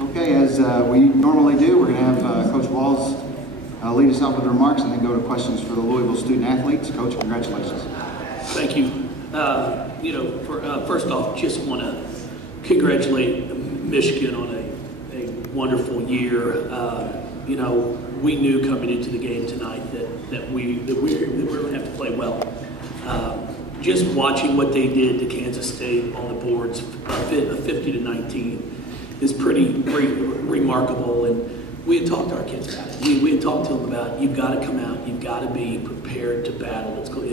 Okay, as we normally do, we're going to have Coach Walls lead us off with remarks and then go to questions for the Louisville student athletes. Coach, congratulations. Thank you. First off, just want to congratulate Michigan on a wonderful year. We knew coming into the game tonight that we were going to have to play well. Just watching what they did to Kansas State on the boards, 50-19, is pretty remarkable. And we had talked to our kids about it. We had talked to them about, you've got to come out, you've got to be prepared to battle. It's going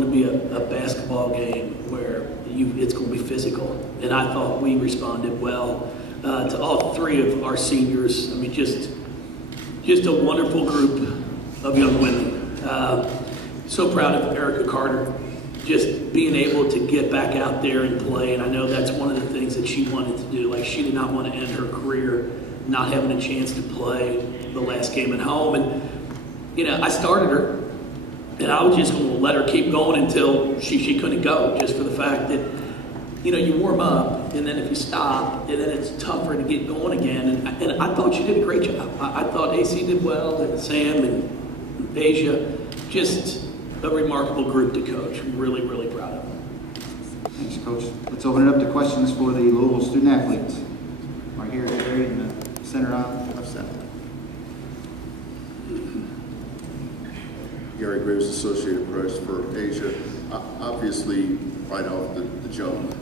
to be a basketball game where it's going to be physical. And I thought we responded well to all three of our seniors. I mean, just a wonderful group of young women. So proud of Erica Carter, just being able to get back out there and play. And I know that's one of the things that she wanted to do. Like, she did not want to end her career not having a chance to play the last game at home. And, I started her, and I was just going to let her keep going until she couldn't go, just for the fact that, you warm up, and then if you stop, and then it's tougher to get going again. And I thought she did a great job. I thought AC did well, and Sam and Asia, just a remarkable group to coach. I'm really, really proud of them. Thanks, Coach. Let's open it up to questions for the Louisville student athletes. Right here, Gary, in the center aisle, left side. Gary Graves, Associated Press for Asia. Obviously, right off the jump,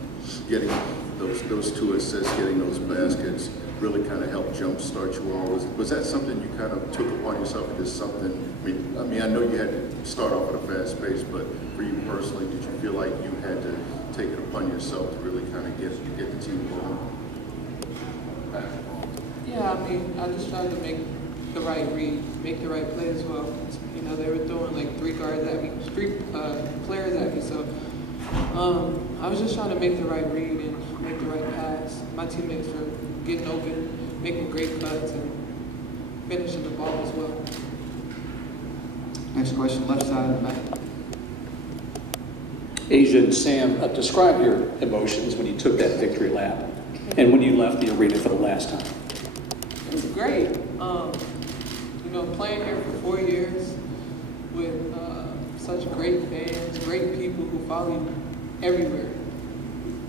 getting those two assists, getting those baskets, really kind of helped jumpstart you all. Was that something you kind of took upon yourself, or just something? I mean, I know you had to start off at a fast pace, but for you personally, did you feel like you had to take it upon yourself to really kind of get the team going? Yeah, I mean, I just tried to make the right read, make the right play as well. They were throwing like three players at me, so I was just trying to make the right read and make the right pass. My teammates were getting open, making great cuts, and finishing the ball as well. Next question, left side of the back. Asia and Sam, describe your emotions when you took that victory lap and when you left the arena for the last time. It was great. Playing here for 4 years with such great fans, great people who follow you everywhere,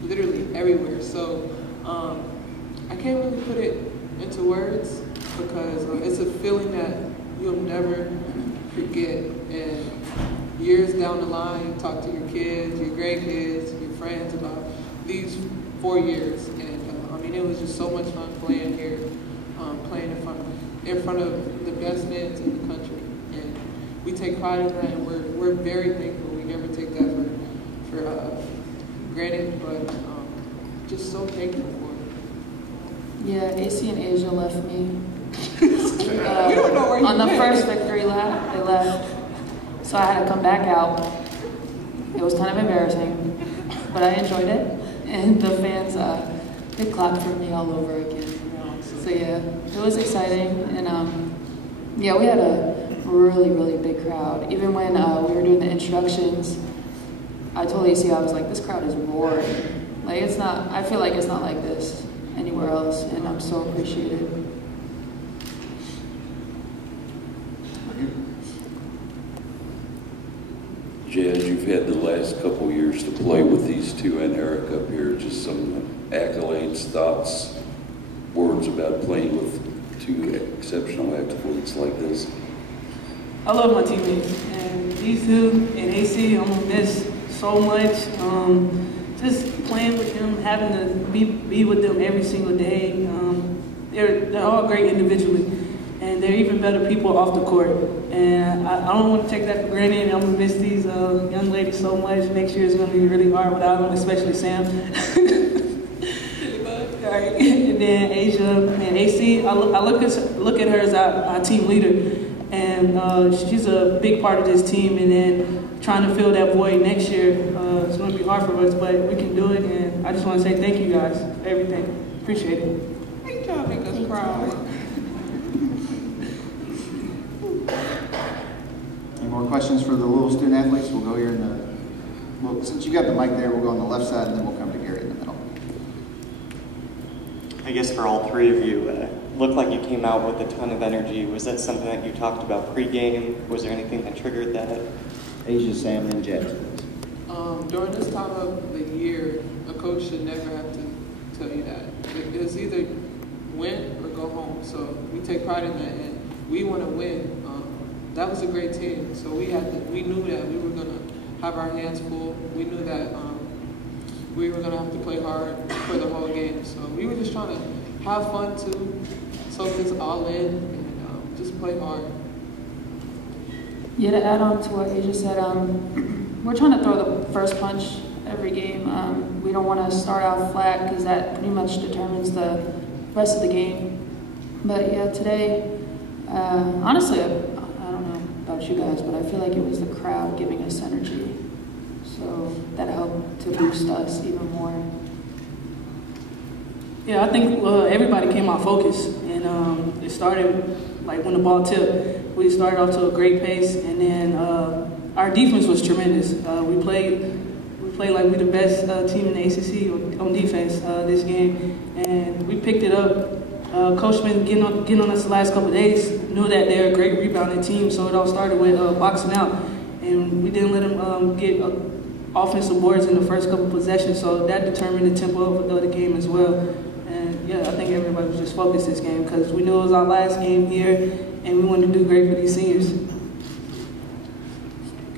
literally everywhere. So I can't really put it into words because it's a feeling that you'll never forget. And years down the line, you talk to your kids, your grandkids, your friends about these 4 years. And it was just so much fun playing here, playing in front of the best fans in the country. And we take pride in that, and we're very thankful. We never take that for granted, but just so thankful for it. Yeah, AC and Asia left me. You don't know where you on the went. first victory lap, they left. So I had to come back out. It was kind of embarrassing, but I enjoyed it. And the fans, they clapped for me all over again. So yeah, it was exciting. And yeah, we had a really, really big crowd. Even when we were doing the introductions, I told AC, I was like, this crowd is roaring. Like, it's not, I feel like it's not like this anywhere else, and I'm so appreciative. Jazz, you've had the last couple years to play with these two and Eric up here. Just some accolades, thoughts, words about playing with two exceptional athletes like this. I love my teammates, and these two and AC, I'm gonna miss so much. Just playing with them, having to be with them every single day. They're all great individually, and they're even better people off the court. And I don't want to take that for granted. I'm gonna miss these young ladies so much. Next year is gonna be really hard without them, especially Sam. Right. And then Asia and AC, I look at her as our team leader, and she's a big part of this team. And then trying to fill that void next year, it's going to be hard for us, but we can do it. And I just want to say thank you guys for everything. Appreciate it. Great job, make us proud. Any more questions for the Louisville student athletes? We'll go here in Well, since you got the mic there, we'll go on the left side, and then we'll come to Gary in the middle. I guess for all three of you, looked like you came out with a ton of energy. Was that something that you talked about pregame? Was there anything that triggered that? Asia, Sam, and Jackson. During this time of the year, a coach should never have to tell you that. It's either win or go home. So we take pride in that, and we want to win. That was a great team. So we knew that we were going to have our hands full. We knew that we were going to have to play hard for the whole game. So we were just trying to have fun too, soak this all in, and just play hard. Yeah, to add on to what Asia said, we're trying to throw the first punch every game. We don't want to start out flat because that pretty much determines the rest of the game. But yeah, today, honestly, I don't know about you guys, but I feel like it was the crowd giving us energy. So that helped to boost us even more. Yeah, I think everybody came out focused, and it started like when the ball tipped. We started off to a great pace, and then our defense was tremendous. We played like we're the best team in the ACC on defense this game, and we picked it up. Coach been getting on us the last couple of days. Knew that they're a great rebounding team, so it all started with boxing out, and we didn't let them get offensive boards in the first couple of possessions. So that determined the tempo of the game as well. And yeah, I think everybody was just focused this game because we knew it was our last game here, and we wanted to do great for these seniors.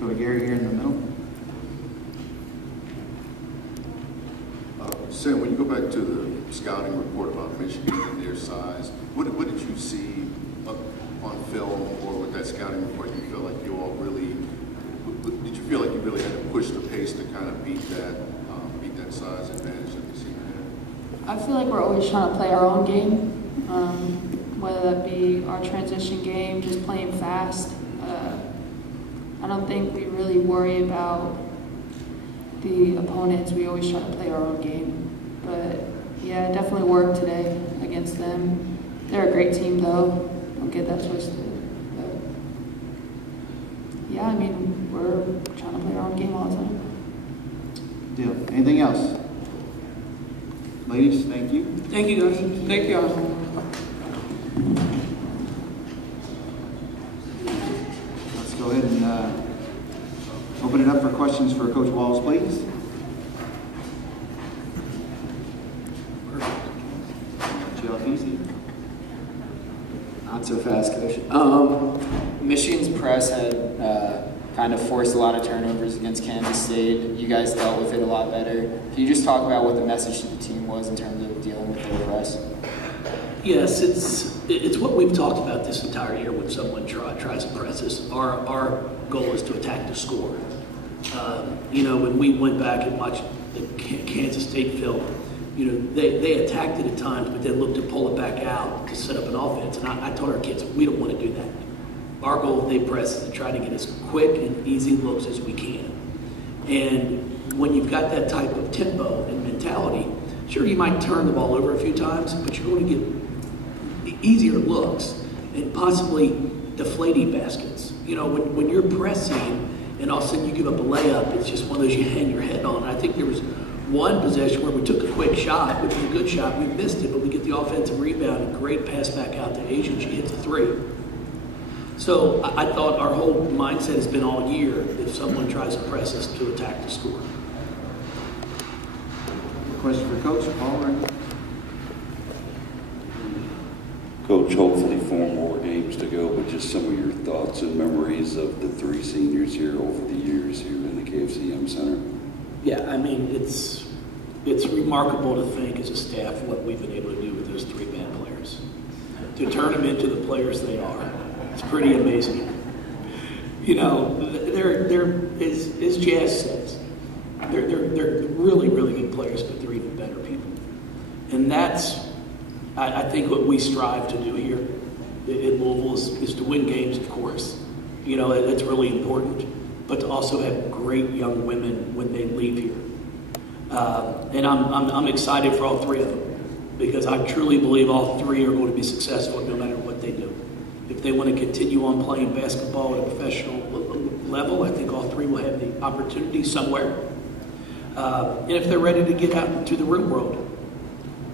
Go to Gary here in the middle. Sam, when you go back to the scouting report about Michigan and their size, what did you see on film or with that scouting report? You feel like you all really did you feel like you really had to push the pace to kind of beat that size advantage that you see there? I feel like we're always trying to play our own game, whether that be our transition game, just playing fast. I don't think we really worry about the opponents. We always try to play our own game. But yeah, it definitely worked today against them. They're a great team though. Don't get that twisted. But yeah, I mean, we're trying to play our own game all the time. Deal. Anything else? Ladies, thank you. Thank you, guys. Thank y'all. Let's go ahead and open it up for questions for Coach Walls, please. Easy. Not so fast, Coach. Michigan's press had kind of forced a lot of turnovers against Kansas State. You guys dealt with it a lot better. Can you just talk about what the message to the team was in terms of dealing with their press? Yes, it's what we've talked about this entire year when someone tries to press us. Our goal is to attack the score. When we went back and watched the Kansas State film, they attacked it at times, but then looked to pull it back out to set up an offense. And I told our kids, we don't want to do that. Our goal if they press is to try to get as quick and easy looks as we can. And when you've got that type of tempo and mentality, sure, you might turn the ball over a few times, but you're going to get easier looks and possibly deflating baskets. When you're pressing and all of a sudden you give up a layup, it's just one of those you hang your head on. And I think there was one possession where we took a quick shot, which was a good shot. We missed it, but we get the offensive rebound and great pass back out to Asia, and she hits a three. So I thought our whole mindset has been all year, if someone tries to press us, to attack the score. Question for Coach Paul, right? Coach, hopefully 4 more games to go, but just some of your thoughts and memories of the 3 seniors here over the years here in the KFCM Center. Yeah, I mean, it's remarkable to think as a staff what we've been able to do with those 3 band players. To turn them into the players they are. It's pretty amazing. They're as Jazz says, they're really, really good players, but they're even better people. And that's, I think, what we strive to do here in Louisville is to win games, of course. That's really important. But to also have great young women when they leave here. And I'm excited for all 3 of them because I truly believe all 3 are going to be successful no matter what they do. If they want to continue on playing basketball at a professional level, I think all 3 will have the opportunity somewhere. And if they're ready to get out into the real world,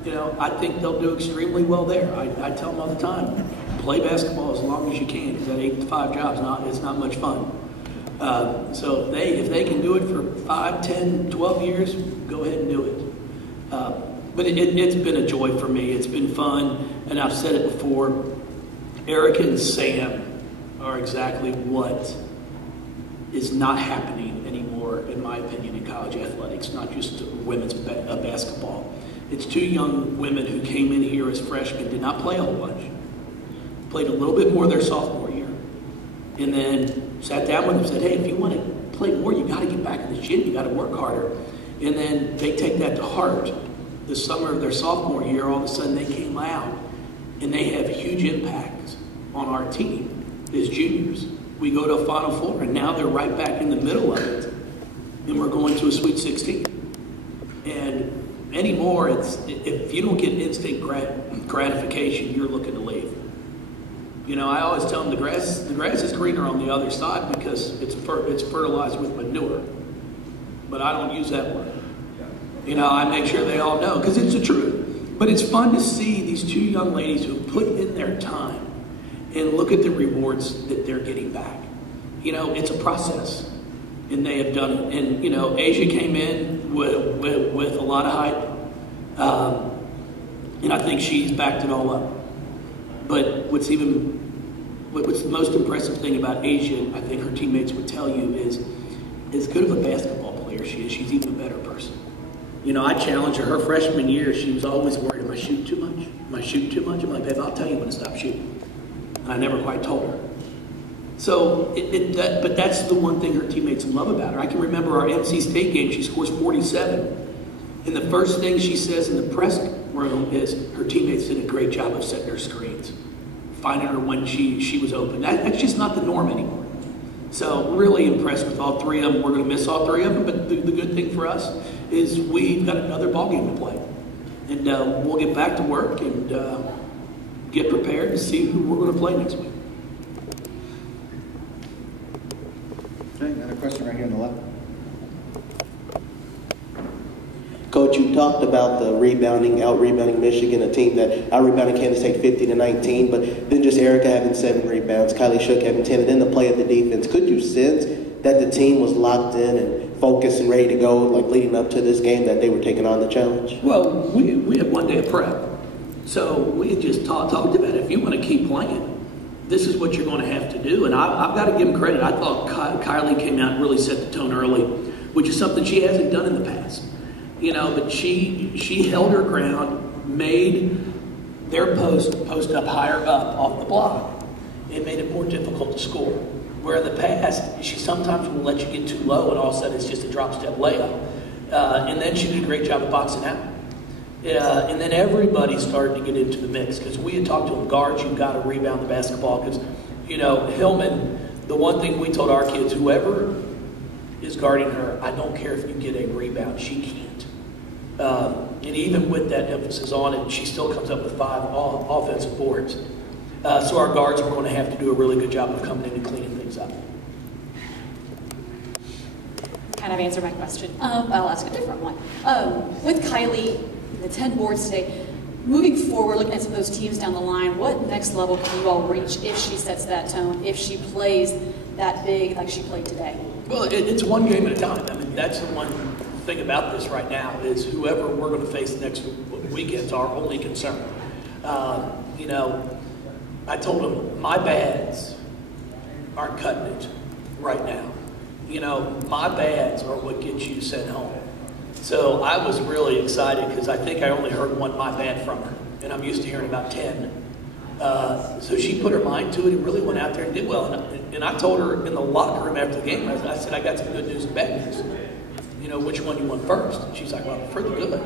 you know, I think they'll do extremely well there. I tell them all the time, play basketball as long as you can, because that 8-to-5 job it's not much fun. So if they can do it for 5, 10, 12 years, go ahead and do it. But it's been a joy for me. It's been fun, and I've said it before. Erica and Sam are exactly what is not happening anymore, in my opinion, in college athletics, not just women's basketball. It's two young women who came in here as freshmen, did not play a whole bunch, played a little bit more their sophomore year, and then sat down with them and said, hey, if you want to play more, you got to get back in the gym, you got to work harder. And then they take that to heart. The summer of their sophomore year, all of a sudden they came out and they have huge impacts on our team as juniors. We go to a Final Four, and now they're right back in the middle of it, and we're going to a Sweet 16. And anymore, if you don't get instant gratification, you're looking to leave. You know, I always tell them the grass is greener on the other side because it's fertilized with manure. But I don't use that word. You know, I make sure they all know because it's the truth. But it's fun to see these two young ladies who put in their time and look at the rewards that they're getting back. You know, it's a process, and they have done it. And, you know, Asia came in with a lot of hype, and I think she's backed it all up. But what's the most impressive thing about Asia, I think her teammates would tell you, is as good of a basketball player she is, she's even a better person. You know, I challenged her freshman year. She was always worried, am I shooting too much? Am I shooting too much? I'm like, babe, I'll tell you when to stop shooting. And I never quite told her. So, but that's the one thing her teammates love about her. I can remember our NC State game, she scores 47. And the first thing she says in the press room is her teammates did a great job of setting her screens, finding her when she was open. That's just not the norm anymore. So really impressed with all three of them. We're going to miss all three of them, but the good thing for us is we've got another ball game to play. And we'll get back to work and get prepared to see who we're going to play next week. Okay, another question right here on the left. Coach, you talked about the out-rebounding Michigan, a team that out-rebounded Kansas State 50-19, but then just Erica having 7 rebounds, Kylie Shook having 10, and then the play of the defense. Could you sense that the team was locked in and focused and ready to go, like leading up to this game, that they were taking on the challenge? Well, we had one day of prep. So we had just talked about it. If you want to keep playing, this is what you're going to have to do. And I've got to give them credit. I thought Kylie came out and really set the tone early, which is something she hasn't done in the past. You know, but she held her ground, made their post up higher up off the block. It made it more difficult to score. Where in the past, she sometimes will let you get too low and all of a sudden it's just a drop step layup. And then she did a great job of boxing out. And then everybody started to get into the mix because we had talked to them, guards, you've got to rebound the basketball because, you know, Hillman, the one thing we told our kids, whoever is guarding her, I don't care if you get a rebound, she can't. And even with that emphasis on it, she still comes up with 5 offensive boards. So our guards are going to have to do a really good job of coming in and cleaning things up. Kind of answer my question. I'll ask a different one. With Kylie, the 10 boards today, moving forward, looking at some of those teams down the line, what next level can you all reach if she sets that tone, if she plays that big like she played today? Well, it's one game at a time. I mean, that's the one thing about this right now is whoever we're going to face next weekend's our only concern. You know, I told them my bads aren't cutting it right now. You know, my bads are what gets you sent home. So I was really excited because I think I only heard one my bad from her, and I'm used to hearing about 10. So she put her mind to it and really went out there and did well. And I told her in the locker room after the game, I said, I got some good news and bad news. You know, which one you want first? And she's like, well, for the good.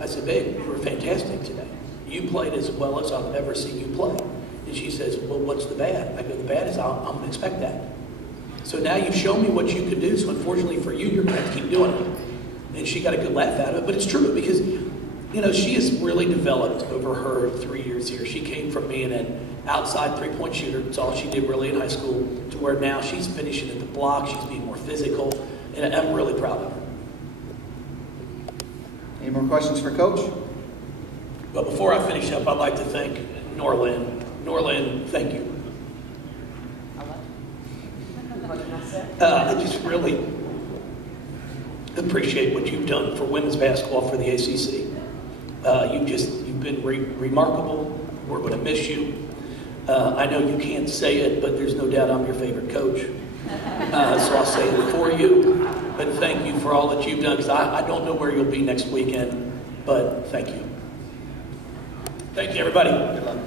I said, babe, you were fantastic today. You played as well as I've ever seen you play. And she says, well, what's the bad? I go, the bad is I'm going to expect that. So now you've shown me what you can do. So unfortunately for you, you're going to have to keep doing it. And she got a good laugh out of it. But it's true because, you know, she has really developed over her 3 years here. She came from being an outside three-point shooter. That's all she did really in high school, to where now she's finishing at the block. She's being more physical. And I'm really proud of her. Any more questions for Coach? But before I finish up, I'd like to thank Norlin. Norlin, thank you. I just really appreciate what you've done for women's basketball for the ACC. You've been remarkable. We're going to miss you. I know you can't say it, but there's no doubt I'm your favorite coach. So I'll say it for you. But thank you for all that you've done, because I don't know where you'll be next weekend, but thank you. Thank you, everybody. Good luck.